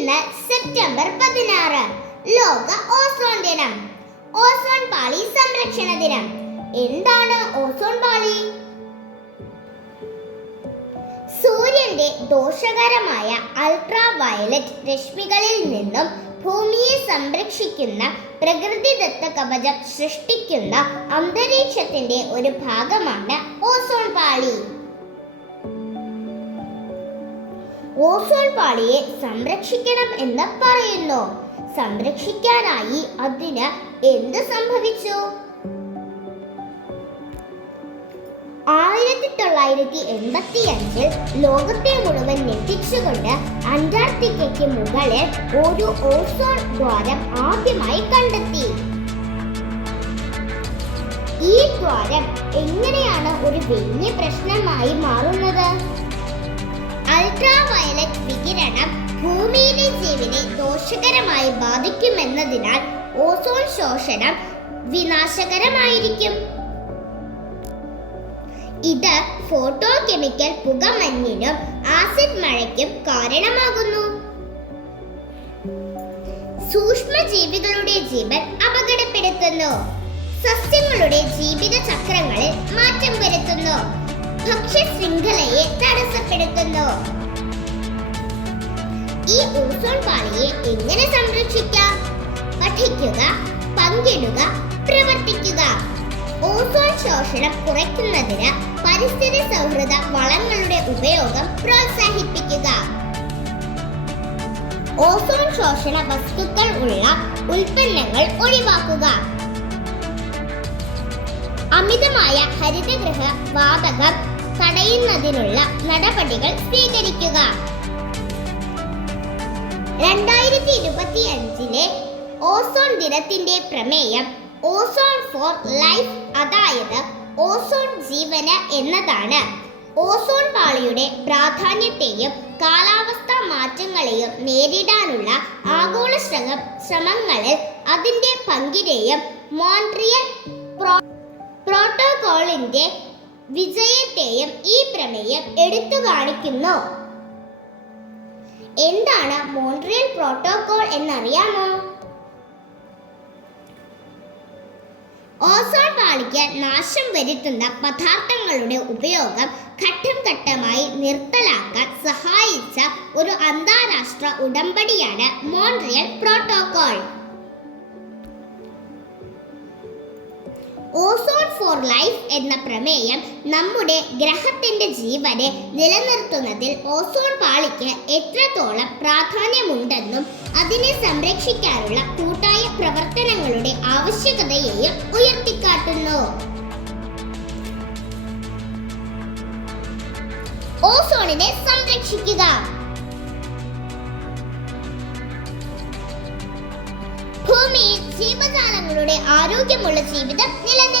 ഇന്ന് സെപ്റ്റംബർ 16 ലോക ഓസോൺ ദിനം. ഓസോൺ പാളി സംരക്ഷണ ദിനം. എന്താണ് ഓസോൺ പാളി? സൂര്യന്റെ ദോഷകരമായ അൾട്രാ വയലറ്റ് രശ്മികളിൽ നിന്നും ഭൂമിയെ സംരക്ഷിക്കുന്ന പ്രകൃതിദത്ത കവചം സൃഷ്ടിക്കുന്ന അന്തരീക്ഷത്തിന്റെ ഒരു ഭാഗമാണ് ഓസോൺ പാളി. ഓസോൺ പാളിയെ സംരക്ഷിക്കണം എന്ന് പറയുന്നു. സംരക്ഷിക്കാനായി അതിന് എന്ത് സംഭവിച്ചു? 1985 ലോകത്തെ മുഴുവൻ ഞെട്ടിച്ചുകൊണ്ട് അന്റാർട്ടിക്കയ്ക്ക് മുകളിൽ ഒരു ഓസോൺ ദ്വാരം ആദ്യമായി കണ്ടെത്തി. ഈ ദ്വാരം എങ്ങനെയാണ് ഒരു വലിയ പ്രശ്നമായി മാറുന്നത്? അൾട്രാ വയലറ്റ് വികിരണം ഭൂമിയിലെ ജീവനെ ദോഷകരമായി ബാധിക്കുമെന്നതിനാൽ ഓസോൺ ശോഷണം വിനാശകരമായിരിക്കും. ഇത് ഫോട്ടോ കെമിക്കൽ പുകമഞ്ഞിനും ആസിഡ് മഴയ്ക്കും കാരണമാകുന്നു. സൂക്ഷ്മജീവികളുടെ ജീവൻ അപകടപ്പെടുത്തുന്നു. സസ്യങ്ങളുടെ ജീവിത ചക്രങ്ങളിൽ മാറ്റം വരുത്തുന്നു. ഭക്ഷ്യ ശൃംഖലയെ തടസ്സപ്പെടുത്തുന്നു. ഈ ഓസോൺ പാളിയെ എങ്ങനെ സംരക്ഷിക്കാം? പഠിക്കുക, പങ്കിടുക, പ്രവർത്തിക്കുക. ഓസോൺ ശോഷണം കുറയ്ക്കുന്നതിന് പരിസ്ഥിതി സൗഹൃദ വളങ്ങളുടെ ഉപയോഗം പ്രോത്സാഹിപ്പിക്കുക. ഓസോൺ ശോഷണ വസ്തുക്കൾ ഉള്ള ഉൽപ്പന്നങ്ങൾ ഒഴിവാക്കുക. അമിതമായ ഹരിതഗൃഹ വാതകം തടയുന്നതിനുള്ള നടപടികൾ സ്വീകരിക്കുക. 2025 ഓസോൺ ദിനത്തിന്റെ പ്രമേയം ഓസോൺ ഫോർ ലൈഫ്, അതായത് ഓസോൺ ജീവന് എന്നതാണ്. ഓസോൺ പാളിയുടെ പ്രാധാന്യത്തെയും കാലാവസ്ഥാ മാറ്റങ്ങളെയും നേരിടാനുള്ള ആഗോള ശ്രമങ്ങളിൽ അതിന്റെ പങ്കിനെയും മോൺട്രിയൽ പ്രോട്ടോകോളിന്റെ വിജയത്തെയും ഈ പ്രമേയം എടുത്തു കാണിക്കുന്നു. എന്താണ് മോൺട്രിയൽ പ്രോട്ടോകോൾ എന്നറിയാമോ? ഓസോൺ പാളിക്ക് നാശം വരുത്തുന്ന പദാർത്ഥങ്ങളുടെ ഉപയോഗം ഘട്ടം ഘട്ടമായി നിർത്തലാക്കാൻ സഹായിച്ച ഒരു അന്താരാഷ്ട്ര ഉടമ്പടിയാണ് Montreal protocol. Ozone for life എന്ന പ്രമേയം നമ്മുടെ ഗ്രഹത്തിന്റെ ജീവനെ നിലനിർത്തുന്നതിൽ ഓസോൺ പാളിക്ക് എത്രത്തോളം പ്രാധാന്യമുണ്ടെന്നും അതിനെ സംരക്ഷിക്കാനുള്ള കൂട്ടായ പ്രവർത്തനങ്ങളുടെ ആവശ്യകതയെയും ഉയർത്തിക്കാട്ടുന്നു. ഓസോണിനെ സംരക്ഷിക്കുക. ഭൂമിയിൽ ജീവജാലങ്ങളുടെ ആരോഗ്യമുള്ള ജീവിതം നിലനിർത്തുക.